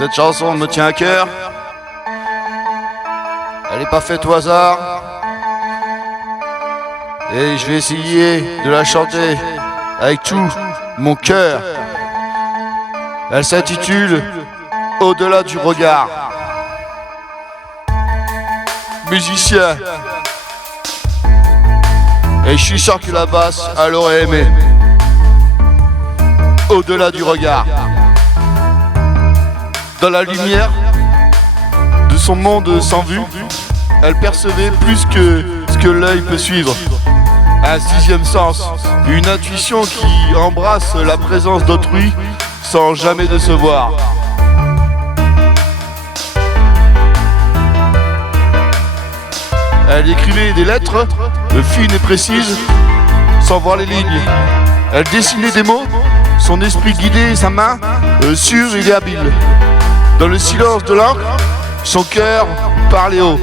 Cette chanson me tient à cœur. Elle n'est pas faite au hasard. Et je vais essayer de la chanter avec tout mon cœur. Elle s'intitule Au-delà du regard. Musicien. Et je suis sûr que la basse, elle aurait aimé. Au-delà du regard. Dans la lumière de son monde sans vue, elle percevait plus que ce que l'œil peut suivre. Un sixième sens, une intuition qui embrasse la présence d'autrui sans jamais décevoir. Elle écrivait des lettres fines et précises sans voir les lignes. Elle dessinait des mots, son esprit guidait sa main sûre et habile. Dans le silence de l'encre, son cœur parlait haut.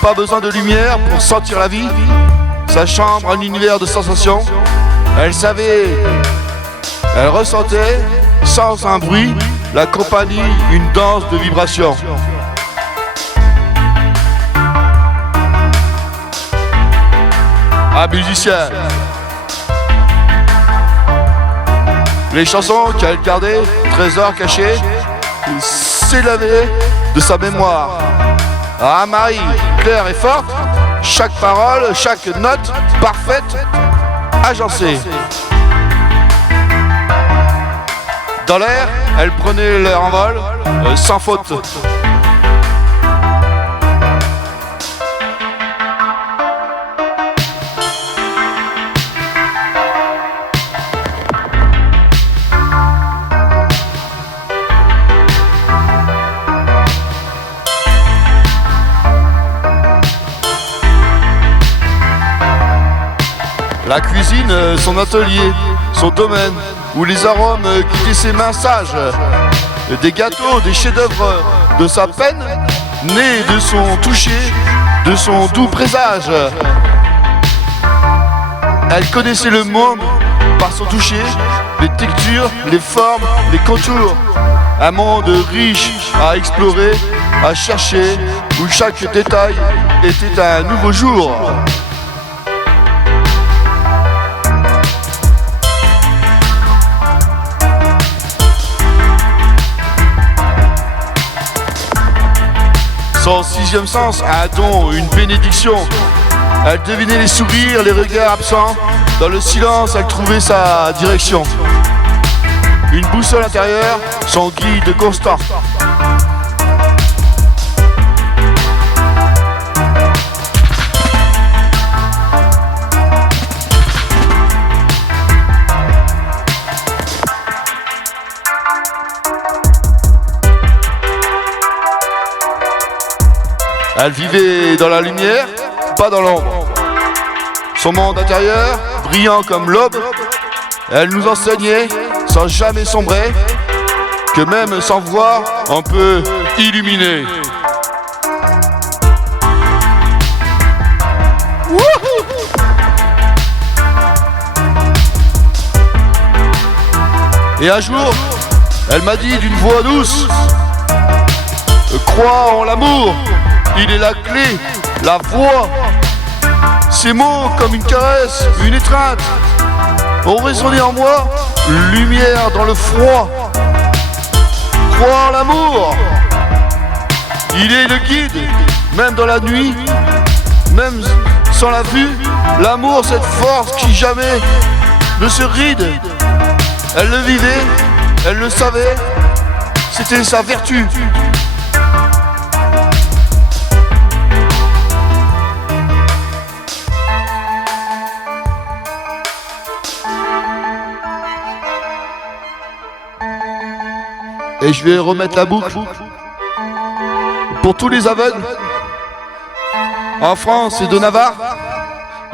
Pas besoin de lumière pour sentir la vie. Sa chambre, un univers de sensations. Elle savait, elle ressentait, sans un bruit, la compagnie, une danse de vibrations. Un musicien. Les chansons qu'elle gardait, trésors cachés, s'élevaient de sa mémoire. Ah Marie, claire et forte, chaque parole, chaque note parfaite, agencée. Dans l'air, elle prenait leur envol, sans faute. La cuisine, son atelier, son domaine, où les arômes guidaient ses mains sages. Des gâteaux, des chefs-d'œuvre de sa peine, nés de son toucher, de son doux présage. Elle connaissait le monde par son toucher, les textures, les formes, les contours. Un monde riche à explorer, à chercher, où chaque détail était un nouveau jour. Son sixième sens, un don, une bénédiction. Elle devinait les sourires, les regards absents. Dans le silence, elle trouvait sa direction. Une boussole intérieure, son guide constant. Elle vivait dans la lumière, pas dans l'ombre. Son monde intérieur, brillant comme l'aube, elle nous enseignait, sans jamais sombrer, que même sans voir, on peut illuminer. Wouhou! Et un jour, elle m'a dit d'une voix douce, crois en l'amour. Il est la clé, la voix. Ces mots comme une caresse, une étreinte, ont résonné en moi, lumière dans le froid. Crois en l'amour. Il est le guide, même dans la nuit, même sans la vue. L'amour, cette force qui jamais ne se ride. Elle le vivait, elle le savait, c'était sa vertu. Et je vais remettre la boucle pour tous les aveugles en France et de Navarre.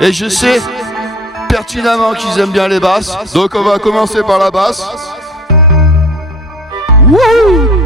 Et je sais pertinemment qu'ils aiment bien les basses. Donc on va commencer par la basse. Wouhou!